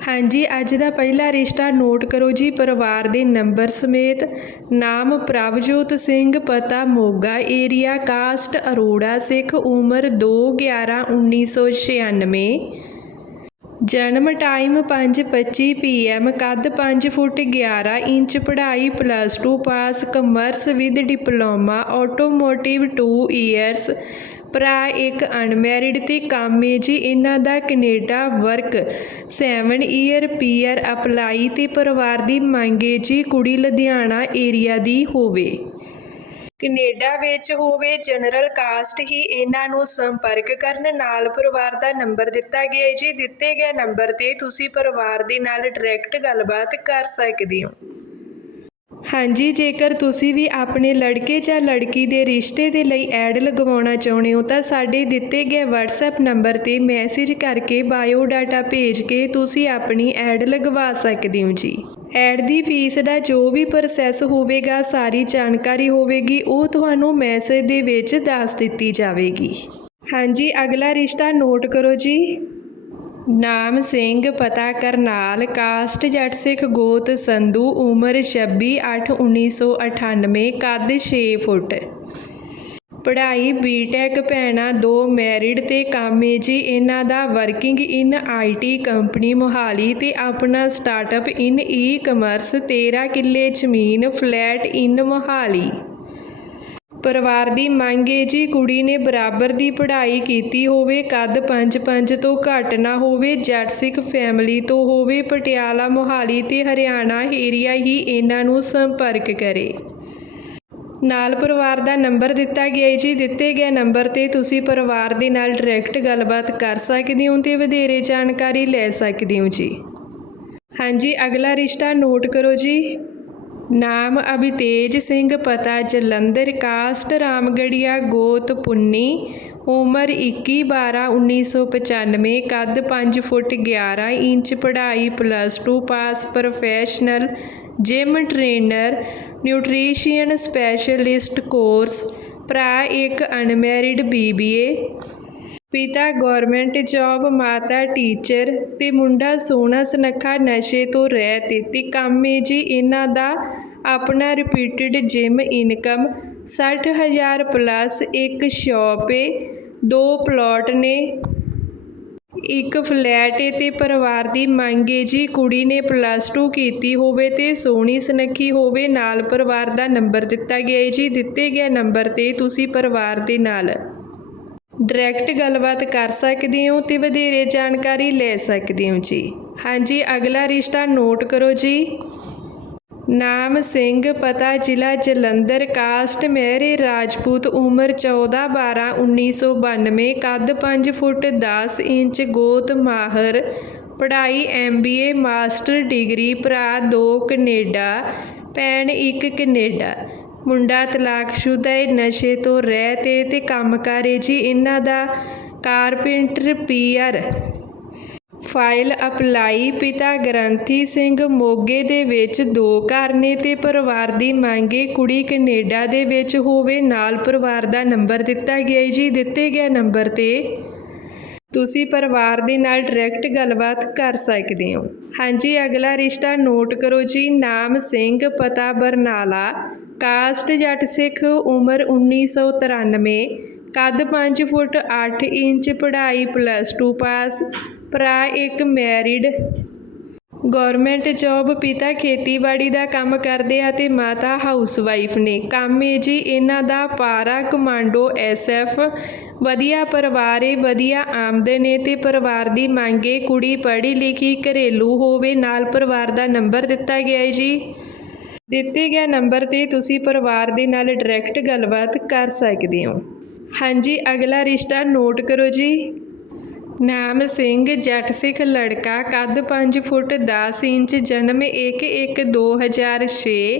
ਹਾਂਜੀ, ਅੱਜ ਦਾ ਪਹਿਲਾ ਰਿਸ਼ਤਾ ਨੋਟ ਕਰੋ ਜੀ, ਪਰਿਵਾਰ ਦੇ ਨੰਬਰ ਸਮੇਤ। ਨਾਮ ਪ੍ਰਭਜੋਤ ਸਿੰਘ, ਪਤਾ ਮੋਗਾ ਏਰੀਆ ਕਾਸਟ ਅਰੋੜਾ ਸਿੱਖ, ਉਮਰ 2/11/1996 ਜਨਮ ਟਾਈਮ 5:25 ਪੀਐਮ ਕੱਦ 5 ਫੁੱਟ 11 ਇੰਚ, ਪੜ੍ਹਾਈ plus 2 pass commerce with diploma automotive 2 years ਭਰਾ ਇੱਕ ਅਨਮੈਰਿਡ ਤੇ ਕੰਮ ਹੈ ਜੀ ਇਹਨਾਂ ਦਾ Canada work. 7 year PR apply ਤੇ ਪਰਿਵਾਰ ਦੀ ਮੰਗ ਮੰਗੇ ਜੀ ਕੁੜੀ ਲੁਧਿਆਣਾ ਏਰੀਆ ਦੀ ਹੋਵੇ। ਕੈਨੇਡਾ ਵਿੱਚ ਹੋਵੇ ਜਨਰਲ ਕਾਸਟ ਹੀ ਇਹਨਾਂ ਨੂੰ ਸੰਪਰਕ ਕਰਨ ਨਾਲ ਪਰਿਵਾਰ ਦਾ ਨੰਬਰ ਦਿੱਤਾ ਗਿਆ ਹੈ। ਜੀ ਦਿੱਤੇ ਗਏ ਨੰਬਰ ਤੇ ਤੁਸੀਂ ਪਰਿਵਾਰ ਦੇ ਨਾਲ ਡਾਇਰੈਕਟ ਗੱਲਬਾਤ ਕਰ ਸਕਦੇ ਹੋ। ਹਾਂਜੀ, ਜੇਕਰ ਤੁਸੀਂ ਵੀ ਆਪਣੇ ਲੜਕੇ ਜਾਂ ਲੜਕੀ ਦੇ ਰਿਸ਼ਤੇ ਦੇ ਲਈ ਐਡ ਲਗਵਾਉਣਾ ਚਾਹੁੰਦੇ ਹੋ, ਤਾਂ ਸਾਡੇ ਦਿੱਤੇ ਗਏ WhatsApp ਨੰਬਰ ਤੇ ਮੈਸੇਜ ਕਰਕੇ ਬਾਇਓ ਡਾਟਾ ਭੇਜ ਕੇ ਤੁਸੀਂ ਆਪਣੀ ਐਡ ਲਗਵਾ ਸਕਦੇ ਹੋ ਜੀ। ਐਡ ਦੀ ਫੀਸ ਦਾ ਜੋ ਵੀ ਪ੍ਰੋਸੈਸ ਹੋਵੇਗਾ, ਸਾਰੀ ਜਾਣਕਾਰੀ ਹੋਵੇਗੀ, ਉਹ ਤੁਹਾਨੂੰ ਮੈਸੇਜ ਦੇ ਵਿੱਚ ਦੱਸ ਦਿੱਤੀ ਜਾਵੇਗੀ। ਹਾਂਜੀ, ਅਗਲਾ ਰਿਸ਼ਤਾ ਨੋਟ ਕਰੋ ਜੀ। ਨਾਮ ਸਿੰਘ, ਪਤਾ ਕਰਨਾਲ, ਕਾਸਟ ਜੱਟ ਸਿੱਖ ਗੋਤ, ਸੰਧੂ, ਉਮਰ 26 8 1998 ਕੱਦ 6 ਫੁੱਟ। ਪੜ੍ਹਾਈ ਬੀਟੈਕ ਭੈਣਾ, ਦੋ ਮੈਰਿਡ ਤੇ ਕਾਮੇ ਜੀ, ਇਹਨਾਂ ਦਾ working in IT company Mohali ਤੇ ਆਪਣਾ ਸਟਾਰਟਅਪ ਇਨ ਈ ਕਮਰਸ 13 ਕਿੱਲੇ ਜ਼ਮੀਨ ਫਲੈਟ ਇਨ ਮੋਹਾਲੀ। ਪਰਿਵਾਰ ਦੀ ਮੰਗ ਹੈ ਜੀ ਕੁੜੀ ਨੇ ਬਰਾਬਰ ਦੀ ਪੜ੍ਹਾਈ ਕੀਤੀ ਹੋਵੇ, ਕੱਦ 5-5 ਤੋਂ ਘੱਟ ਨਾ ਹੋਵੇ, ਜੱਟ ਸਿੱਖ ਫੈਮਿਲੀ ਤੋਂ ਹੋਵੇ, ਪਟਿਆਲਾ, ਮੋਹਾਲੀ ਤੇ ਹਰਿਆਣਾ ਏਰੀਆ ਹੀ ਇਹਨਾਂ ਨੂੰ ਸੰਪਰਕ ਕਰੇ। ਨਾਲ ਪਰਿਵਾਰ ਦਾ ਨੰਬਰ ਦਿੱਤਾ ਗਿਆ ਹੈ ਜੀ, ਦਿੱਤੇ ਗਏ ਨੰਬਰ ਤੇ ਤੁਸੀਂ ਪਰਿਵਾਰ ਦੇ ਨਾਲ ਡਾਇਰੈਕਟ ਗੱਲਬਾਤ ਕਰ ਸਕਦੇ ਹੋ ਤੇ ਵਧੇਰੇ ਜਾਣਕਾਰੀ ਲੈ ਸਕਦੇ ਹੋ ਜੀ। ਹਾਂਜੀ, ਅਗਲਾ ਰਿਸ਼ਤਾ ਨੋਟ ਕਰੋ ਜੀ। ਨਾਮ ਅਭਿਤੇਜ ਸਿੰਘ ਪਤਾ ਜਲੰਧਰ ਕਾਸਟ ਰਾਮਗੜੀਆ ਗੋਤ ਪੁੰਨੀ, ਉਮਰ 21 12 1995 ਕੱਦ 5 ਫੁੱਟ 11 ਇੰਚ, ਪੜ੍ਹਾਈ plus 2 pass professional gym trainer nutritionist specialist course ਭਰਾ ਇੱਕ ਅਨਮੈਰਿਡ ਬੀਬੀਏ ਪਿਤਾ ਗੌਰਮੈਂਟ ਜੌਬ, ਮਾਤਾ ਟੀਚਰ ਅਤੇ ਮੁੰਡਾ ਸੋਹਣਾ ਸੁਨੱਖਾ ਨਸ਼ੇ ਤੋਂ ਰਹਿਤ ਏ ਤੇ ਕੰਮ ਏ ਜੀ ਇਹਨਾਂ ਦਾ ਆਪਣਾ ਰਿਪੀਟਡ ਜਿਮ ਇਨਕਮ ਸੱਠ ਹਜ਼ਾਰ ਪਲੱਸ ਇੱਕ ਸ਼ਾਪ ਏ, ਦੋ ਪਲੋਟ ਨੇ। ਇੱਕ ਫਲੈਟ ਏ ਅਤੇ ਪਰਿਵਾਰ ਦੀ ਮੰਗ ਏ ਜੀ ਕੁੜੀ ਨੇ ਪਲੱਸ ਟੂ ਕੀਤੀ ਹੋਵੇ ਅਤੇ ਸੋਹਣੀ ਸੁਨੱਖੀ ਹੋਵੇ, ਨਾਲ ਪਰਿਵਾਰ ਦਾ ਨੰਬਰ ਦਿੱਤਾ ਗਿਆ ਏ ਜੀ। ਦਿੱਤੇ ਗਏ ਨੰਬਰ ਤੇ ਤੁਸੀਂ ਪਰਿਵਾਰ ਦੇ ਨਾਲ ਡਾਇਰੈਕਟ ਗੱਲਬਾਤ ਕਰ ਸਕਦੇ ਹੋ ਤੇ ਵਧੇਰੇ ਜਾਣਕਾਰੀ ਲੈ ਸਕਦੇ ਹੋ ਜੀ। ਹਾਂਜੀ, ਅਗਲਾ ਰਿਸ਼ਤਾ ਨੋਟ ਕਰੋ ਜੀ। ਨਾਮ ਸਿੰਘ, ਪਤਾ ਜ਼ਿਲ੍ਹਾ ਜਲੰਧਰ, ਕਾਸਟ ਮਹਿਰੇ ਰਾਜਪੂਤ ਉਮਰ 14 12 1992 ਕੱਦ 5 ਫੁੱਟ 10 ਇੰਚ, ਗੋਤ ਮਾਹਰ, ਪੜ੍ਹਾਈ ਐਮਬੀਏ ਮਾਸਟਰ ਡਿਗਰੀ, ਭਰਾ ਦੋ ਕੈਨੇਡਾ, ਭੈਣ ਇੱਕ ਕੈਨੇਡਾ। ਮੁੰਡਾ ਤਲਾਕਸ਼ੁਦਾ ਏ, ਨਸ਼ੇ ਤੋਂ ਰਹਿਤ ਏ ਤੇ ਕੰਮ ਕਰੇ ਜੀ ਇਹਨਾਂ ਦਾ, ਕਾਰਪੈਂਟਰ ਪੀਆਰ ਫਾਈਲ ਅਪਲਾਈ ਪਿਤਾ ਗ੍ਰੰਥੀ ਸਿੰਘ ਮੋਗੇ ਦੇ ਵਿੱਚ ਦੋ ਘਰ ਨੇ ਤੇ ਪਰਿਵਾਰ ਦੀ ਮੰਗੇ ਕੁੜੀ ਕੈਨੇਡਾ ਦੇ ਵਿੱਚ ਹੋਵੇ, ਨਾਲ ਪਰਿਵਾਰ ਦਾ ਨੰਬਰ ਦਿੱਤਾ ਗਿਆ ਜੀ, ਦਿੱਤੇ ਗਏ ਨੰਬਰ ਤੇ। ਤੁਸੀਂ ਪਰਿਵਾਰ ਦੇ ਨਾਲ ਡਾਇਰੈਕਟ ਗੱਲਬਾਤ ਕਰ ਸਕਦੇ ਹੋ। ਹਾਂਜੀ, ਅਗਲਾ ਰਿਸ਼ਤਾ ਨੋਟ ਕਰੋ ਜੀ, ਨਾਮ ਸਿੰਘ, ਪਤਾ ਬਰਨਾਲਾ। ਕਾਸਟ ਜੱਟ ਸਿੱਖ ਉਮਰ 1993 ਕੱਦ 5 ਫੁੱਟ 8 ਇੰਚ, ਪੜ੍ਹਾਈ ਪਲੱਸ 2 ਪਾਸ ਭਰਾ ਇੱਕ ਮੈਰਿਡ ਗਵਰਨਮੈਂਟ ਜੌਬ ਪਿਤਾ ਖੇਤੀਬਾੜੀ ਦਾ ਕੰਮ ਕਰਦੇ ਆ ਤੇ ਮਾਤਾ ਹਾਊਸਵਾਈਫ ਨੇ। ਕੰਮ ਏ ਜੀ ਇਹਨਾਂ ਦਾ ਪਾਰਾ ਕਮਾਂਡੋ ਐਸਐਫ ਵਧੀਆ ਪਰਿਵਾਰ ਏ, ਵਧੀਆ ਆਮਦਨ ਏ ਤੇ ਪਰਿਵਾਰ ਦੀ ਮੰਗੇ ਕੁੜੀ ਪੜ੍ਹੀ ਲਿਖੀ ਘਰੇਲੂ ਹੋਵੇ, ਨਾਲ ਪਰਿਵਾਰ ਦਾ ਨੰਬਰ ਦਿੱਤਾ ਗਿਆ ਹੈ ਜੀ। ਦਿੱਤੇ ਗਏ ਨੰਬਰ ਤੇ ਤੁਸੀਂ ਪਰਿਵਾਰ ਦੇ ਨਾਲ ਡਾਇਰੈਕਟ ਗੱਲਬਾਤ ਕਰ ਸਕਦੇ ਹੋ। ਹਾਂਜੀ, ਅਗਲਾ ਰਿਸ਼ਤਾ ਨੋਟ ਕਰੋ ਜੀ। ਨਾਮ ਸਿੰਘ, ਜੱਟ ਸਿੱਖ, ਲੜਕਾ, ਕੱਦ 5 ਫੁੱਟ 10 ਇੰਚ, ਜਨਮ 1 1 2006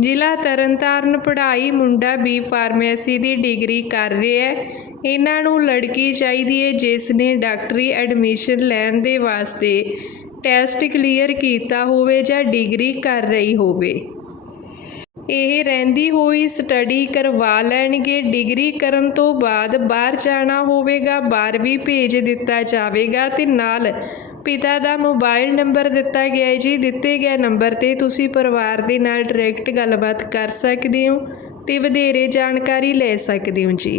ਜ਼ਿਲ੍ਹਾ ਤਰਨਤਾਰਨ, ਪੜ੍ਹਾਈ ਮੁੰਡਾ ਬੀ ਫਾਰਮੇਸੀ ਦੀ ਡਿਗਰੀ ਕਰ ਰਿਹਾ ਹੈ। ਇਹਨਾਂ ਨੂੰ ਲੜਕੀ ਚਾਹੀਦੀ ਹੈ, ਜਿਸ ਨੇ ਡਾਕਟਰੀ ਐਡਮਿਸ਼ਨ ਲੈਣ ਦੇ ਵਾਸਤੇ ਟੈਸਟ ਕਲੀਅਰ ਕੀਤਾ ਹੋਵੇ ਜਾਂ ਡਿਗਰੀ ਕਰ ਰਹੀ ਹੋਵੇ। ਇਹ ਰਹਿੰਦੀ ਹੋਈ ਸਟੱਡੀ ਕਰਵਾ ਲੈਣਗੇ। ਡਿਗਰੀ ਕਰਨ ਤੋਂ ਬਾਅਦ ਬਾਹਰ ਜਾਣਾ ਹੋਵੇਗਾ, ਬਾਹਰ ਵੀ ਭੇਜ ਦਿੱਤਾ ਜਾਵੇਗਾ ਤੇ ਨਾਲ ਪਿਤਾ ਦਾ ਮੋਬਾਈਲ ਨੰਬਰ ਦਿੱਤਾ ਗਿਆ ਹੈ ਜੀ। ਦਿੱਤੇ ਗਏ ਨੰਬਰ ਤੇ ਤੁਸੀਂ ਪਰਿਵਾਰ ਦੇ ਨਾਲ ਡਾਇਰੈਕਟ ਗੱਲਬਾਤ ਕਰ ਸਕਦੇ ਹੋ ਤੇ ਵਧੇਰੇ ਜਾਣਕਾਰੀ ਲੈ ਸਕਦੇ ਹੋ ਜੀ।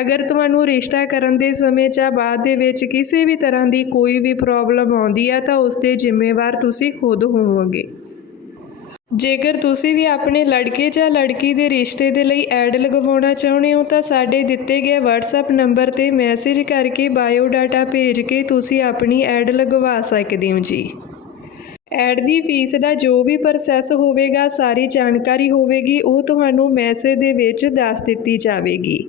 ਅਗਰ ਤੁਹਾਨੂੰ ਰਿਸ਼ਤਾ ਕਰਨ ਦੇ ਸਮੇਂ ਜਾਂ ਬਾਅਦ ਦੇ ਵਿੱਚ ਕਿਸੇ ਵੀ ਤਰ੍ਹਾਂ ਦੀ ਕੋਈ ਵੀ ਪ੍ਰੋਬਲਮ ਆਉਂਦੀ ਹੈ ਤਾਂ ਉਸ ਦੇ ਜ਼ਿੰਮੇਵਾਰ ਤੁਸੀਂ ਖੁਦ ਹੋਵੋਗੇ। ਜੇਕਰ ਤੁਸੀਂ ਵੀ ਆਪਣੇ ਲੜਕੇ ਜਾਂ ਲੜਕੀ ਦੇ ਰਿਸ਼ਤੇ ਦੇ ਲਈ ਐਡ ਲਗਵਾਉਣਾ ਚਾਹੁੰਦੇ ਹੋ, ਤਾਂ ਸਾਡੇ ਦਿੱਤੇ ਗਏ WhatsApp ਨੰਬਰ ਤੇ ਮੈਸੇਜ ਕਰਕੇ ਬਾਇਓ ਡਾਟਾ ਭੇਜ ਕੇ ਤੁਸੀਂ ਆਪਣੀ ਐਡ ਲਗਵਾ ਸਕਦੇ ਹੋ ਜੀ। ਐਡ ਦੀ ਫੀਸ ਦਾ ਜੋ ਵੀ ਪ੍ਰੋਸੈਸ ਹੋਵੇਗਾ, ਸਾਰੀ ਜਾਣਕਾਰੀ ਹੋਵੇਗੀ, ਉਹ ਤੁਹਾਨੂੰ ਮੈਸੇਜ ਦੇ ਵਿੱਚ ਦੱਸ ਦਿੱਤੀ ਜਾਵੇਗੀ।